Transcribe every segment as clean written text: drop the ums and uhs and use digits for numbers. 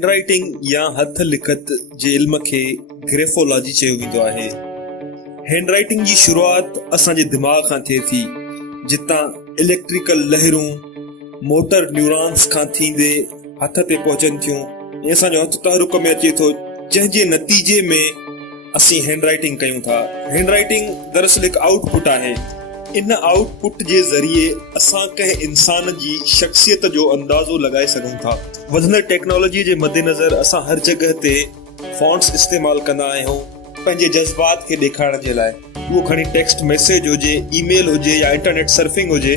Hand writing या हथ लिखत जे इल्म खे ग्रेफोलॉजी चयो वेंदो आहे। हैंड राइटिंग जी शुरूआत असांजे दिमाग़ खां थिए थी, जितां इलेक्ट्रिकल लहरूं मोटर न्यूरॉन्स खां थींदे हथ ते पहुचनि थियूं ऐं असांजो हथ तहरुक में अचे थो, जंहिंजे नतीजे में असीं हैंड राइटिंग कयूं था। हैंड राइटिंग दरअसल हिकु आउटपुट आहे। इन आउटपुट जे ज़रिए असां कंहिं इंसान जी शख्सियत जो अंदाज़ो लॻाए सघूं था। वधंदड़ टेक्नोलॉजी जे मद्देनज़र असां हर जॻह ते फॉन्ट्स इस्तेमालु कंदा आहियूं पंहिंजे जज़्बात खे ॾेखारण जे लाइ। उहो खणी टेक्स्ट मैसेज हुजे, ईमेल हुजे या इंटरनेट सर्फिंग हुजे।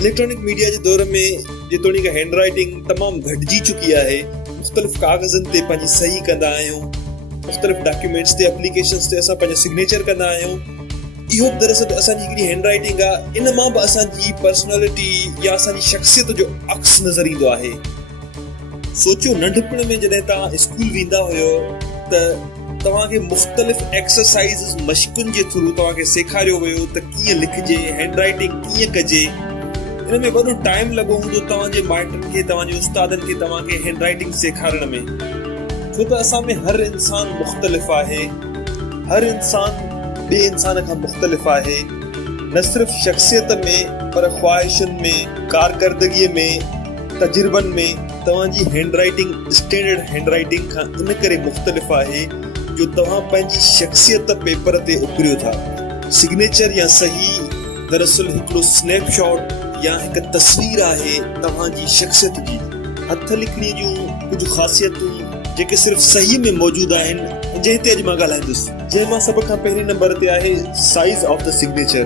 इलेक्ट्रॉनिक मीडिया जे दौर में जेतोणीक हैंड राइटिंग तमामु घटिजी चुकी आहे, मुख़्तलिफ़ कागज़नि ते पंहिंजी सही कंदा आहियूं, मुख़्तलिफ़ डॉक्यूमेंट्स ते, एप्लीकेशन्स ते असां पंहिंजो सिग्नेचर कंदा आहियूं। इहो दरअसल असांजी हिकिड़ी हैंड राइटिंग आहे। इन मां बि असांजी पर्सनैलिटी या असांजी शख्सियत जो अक्स नज़र ईंदो आहे। सोचियो, नंढपण में जॾहिं तव्हां स्कूल वेंदा हुयो त तव्हांखे मुख़्तलिफ़ एक्सरसाइज़ मश्कुनि जे थ्रू तव्हांखे सेखारियो वियो त कीअं लिखिजे, हैंड राइटिंग कीअं कजे। इन में वॾो टाइम लॻो हूंदो तव्हांजे माइटनि खे, तव्हांजे उस्तादनि खे तव्हांखे हैंड राइटिंग सेखारण में, छो त असां में हर इंसान मुख़्तलिफ़ आहे। हर इंसान ॿिए इंसान खां मुख़्तलिफ़ आहे, न सिर्फ़ शख्सियत में पर ख़्वाहिशुनि में, कारकर्दगीअ में, तजुर्बनि में। तव्हांजी hand writing standard hand writing खां इन करे मुख़्तलिफ़ आहे जो तव्हां पंहिंजी शख्सियत पेपर ते उकरियो था। सिग्नेचर या सही दरअसल हिकिड़ो स्नैपशॉट या हिकु तस्वीर आहे तव्हांजी शख्सियत जी। हथ लिखणी जूं कुझु ख़ासियतूं जेके सिर्फ़ सही में मौजूदु आहिनि, जंहिं ते अॼु मां ॻाल्हाईंदुसि। जंहिं मां सभ खां पहिरीं नंबर ते आहे साइज़ ऑफ द सिग्नेचर।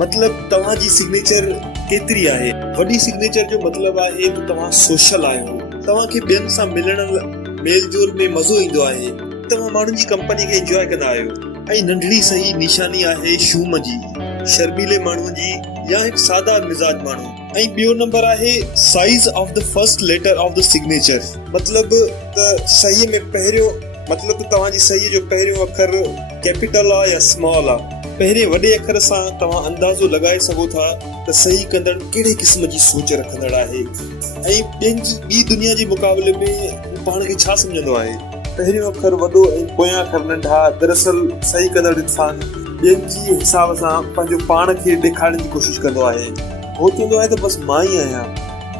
मतिलबु तव्हांजी सिग्नेचर केतिरी आहे। वॾी सिग्नेचर जो मतिलबु आहे त तव्हां सोशल आहियो, तव्हांखे ॿियनि सां मिलण मेल जोल में मज़ो ईंदो आहे, तव्हां माण्हुनि जी कंपनी खे एंजॉय कंदा आहियो। ऐं नंढड़ी सही निशानी आहे शूम जी, शर्मीले माण्हूअ जी या हिकु सादा मिज़ाज माण्हू। ऐं ॿियो नंबर आहे size of the first letter of the signature. मतिलबु त सही में पहिरियों मतिलबु तव्हांजी सही जो पहिरियों अखर कैपिटल आहे या स्मॉल आहे। पहिरें वॾे अखर सां तव्हां अंदाज़ो लॻाए सघो था त सही कंदड़ कहिड़े क़िस्म जी सोच रखंदड़ आहे ऐं ॿी दुनिया जे मुक़ाबले में पाण खे छा सम्झंदो आहे। पहिरियों अखर वॾो ऐं पोयां अखर नंढा। दरअसल सही कंदड़ इंसान ॿियनि जी हिसाब सां पंहिंजो पाण खे ॾेखारण जी कोशिशि कंदो आहे। उहो चवंदो आहे त बसि मां ई आहियां।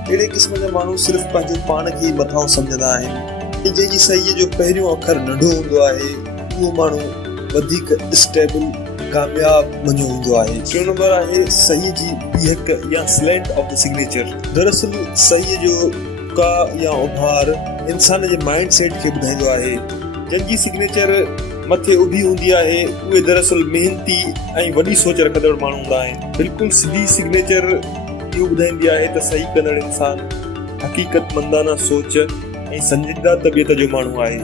अहिड़े क़िस्म जा माण्हू सिर्फ़ु पंहिंजो पाण खे ई मथां सम्झंदा आहिनि। जंहिंजी सही जो पहिरियों अखर नंढो हूंदो आहे, उहो माण्हू वधीक स्टेबल, कामयाब मञियो वेंदो आहे। टियों नंबर आहे सही जी बीहक या स्लैंट ऑफ द सिग्नेचर। दरअसल सही जो का या उभार इंसान जे माइंड सेट खे ॿुधाईंदो आहे। जंहिंजी सिग्नेचर मथे उभी हूंदी आहे, उहे दरअसल मेहनती ऐं वॾी सोच रखंदड़ माण्हू हूंदा आहिनि। बिल्कुलु सिधी सिग्नेचर इहो ॿुधाईंदी आहे त सही कंदड़ इंसान हक़ीक़त मंदाना सोच ऐं संजीदा तबियत जो माण्हू आहे।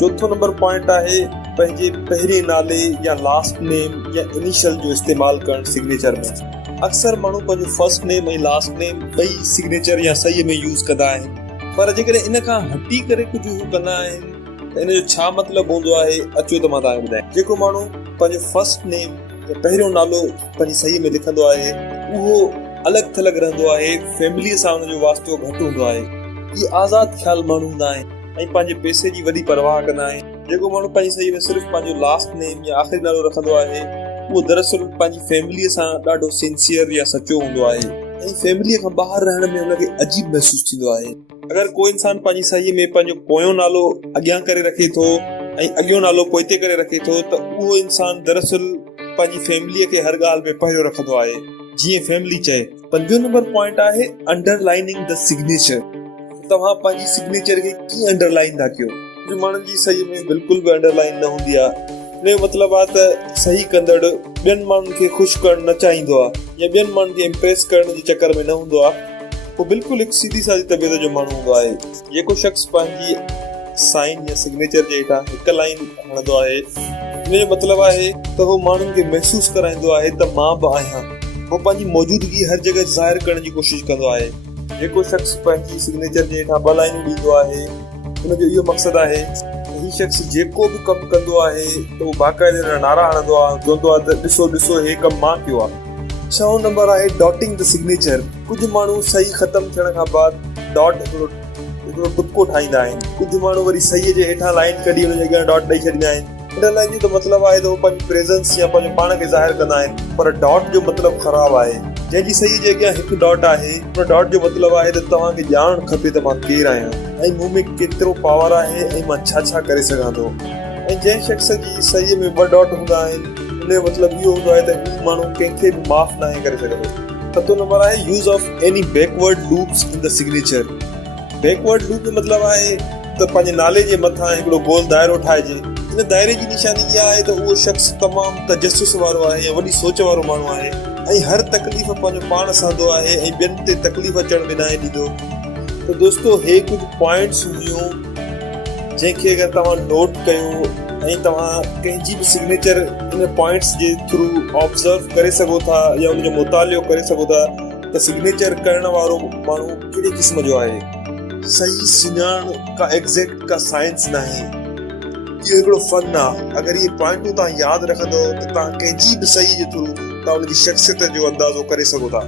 चौथो नंबर पॉइंट आहे पंहिंजे पहिरें नाले या लास्ट नेम या इनिशियल जो इस्तेमालु करणु सिग्नेचर में। अक्सर माण्हू पंहिंजो फर्स्ट नेम ऐं लास्ट नेम ॿई सिग्नेचर या सही में यूज़ कंदा आहिनि, पर जेकॾहिं इन खां हटी करे कुझु कंदा आहिनि त इन जो छा मतिलबु हूंदो आहे, अचो त मां तव्हांखे ॿुधायां। जेको माण्हू पंहिंजो फर्स्ट नेम या पहिरियों नालो पंहिंजी सही में लिखंदो आहे, उहो अलॻि थलॻि रहंदो आहे, फैमिलीअ सां हुनजो वास्तो घटि हूंदो आहे। इहे आज़ाद ख़्याल माण्हू हूंदा आहिनि ऐं पंहिंजे पैसे जी वॾी परवाह कंदा आहिनि। जेको माण्हू पंहिंजी सही में सिर्फ़ु पंहिंजो लास्ट नेम या आख़िरी नालो रखंदो आहे, उहो दरअसल पंहिंजी फैमिलीअ सां ॾाढो सिंसियर या सचो हूंदो आहे ऐं फैमिलीअ खां ॿाहिरि रहण में हुनखे अजीब महसूसु थींदो आहे। अगरि कोई इंसान पंहिंजी सही में पंहिंजो पोयों नालो अॻियां करे रखे थो ऐं अॻियों नालो पोइते करे रखे थो, त उहो इंसान दरअसल पंहिंजी फैमिलीअ खे हर ॻाल्हि में पहिरियों रखंदो आहे, जीअं फैमिली चए। 5 नंबर पॉइंट आहे अंडरलाइनिंग द सिग्नेचर। तव्हां पंहिंजी सिग्नेचर खे कीअं अंडरलाइन था कयो। जो माण्हुनि जी सही में बिल्कुलु बि अंडरलाइन न हूंदी आहे। इन जो मतिलबु आहे त सही कंदड़ ॿियनि माण्हुनि खे ख़ुशि करणु न चाहींदो आहे या ॿियनि माण्हुनि खे इम्प्रेस करण जे चकर में न हूंदो आहे। उहो बिल्कुलु हिकु सीधी सादी तबियत जो माण्हू हूंदो आहे। जेको शख़्स पंहिंजी साइन या सिग्नेचर जे हेठां हिकु लाइन हणंदो आहे, इन जो मतिलबु आहे त उहो माण्हुनि खे महसूसु कराईंदो आहे त मां बि आहियां। उहो पंहिंजी मौजूदगी हर जॻह ज़ाहिर करण जी कोशिशि कंदो आहे। जेको शख़्स पंहिंजी सिग्नेचर जे हेठां 2 लाइनूं ॾींदो आहे, हुनजो इहो मक़सदु आहे त हीउ शख़्स जेको बि कमु कंदो आहे त उहो बाक़ाइदे नारा हणंदो आहे, चवंदो आहे त ॾिसो ॾिसो हे कमु मां कयो आहे। 6 नंबर आहे डॉटिंग द सिग्नेचर। कुझु माण्हू सही ख़तमु थियण खां बाद डॉट हिकिड़ो टुपको ठाहींदा आहिनि। कुझु माण्हू वरी सही जे हेठां लाइन कढी हुन जे अॻियां डॉट ॾेई छॾींदा आहिनि। हिन लाइन जो मतिलबु आहे त उहो पंहिंजी प्रेज़ेंस या पंहिंजो पाण खे ज़ाहिर कंदा आहिनि, पर डॉट जो मतिलबु ख़राबु आहे। जंहिंजी सही जे अॻियां हिकु डॉट आहे, उन डॉट जो मतिलबु आहे त तव्हांखे ॼाणणु खपे त मां केरु आहियां ऐं मूं में केतिरो पावर आहे ऐं मां छा छा करे सघां थो। ऐं जंहिं शख़्स जी सही में ॿ डॉट हूंदा आहिनि, उन जो मतिलबु इहो हूंदो आहे त हू माण्हू कंहिंखे बि माफ़ न करे सघंदो। सतो नंबर आहे use of any backward loops in the signature. Backward loop जो मतिलबु आहे त पंहिंजे नाले जे मथां हिकिड़ो गोल दाइरो ठाहिजे। इन दाइरे जी निशानी इहा आहे त उहो शख़्स तमामु तजस्सुस वारो आहे या वॾी सोच वारो माण्हू आहे ऐं हर तकलीफ़ पंहिंजो पाण सहंदो आहे ऐं ॿियनि ते तकलीफ़ अचण में न आहे ॾींदो। त दोस्तो, हे कुझु पॉइंट्स हुयूं जंहिंखे अगरि तव्हां नोट कयो ऐं तव्हां कंहिंजी बि सिग्नेचर इन पॉइंट्स जे थ्रू ऑब्ज़र्व करे सघो था या उनजो मुतालियो करे सघो था त सिग्नेचर करण वारो माण्हू कहिड़े क़िस्म जो आहे। सही सुञाण का एग्ज़ैक्ट का साइंस न आहे, इहो हिकिड़ो फन आहे। अगरि इहे पॉइंटूं तव्हां यादि रखंदो त तव्हां कंहिंजी बि सही जे थ्रू तव्हां उनजी शख़्सियत जो अंदाज़ो करे सघो था।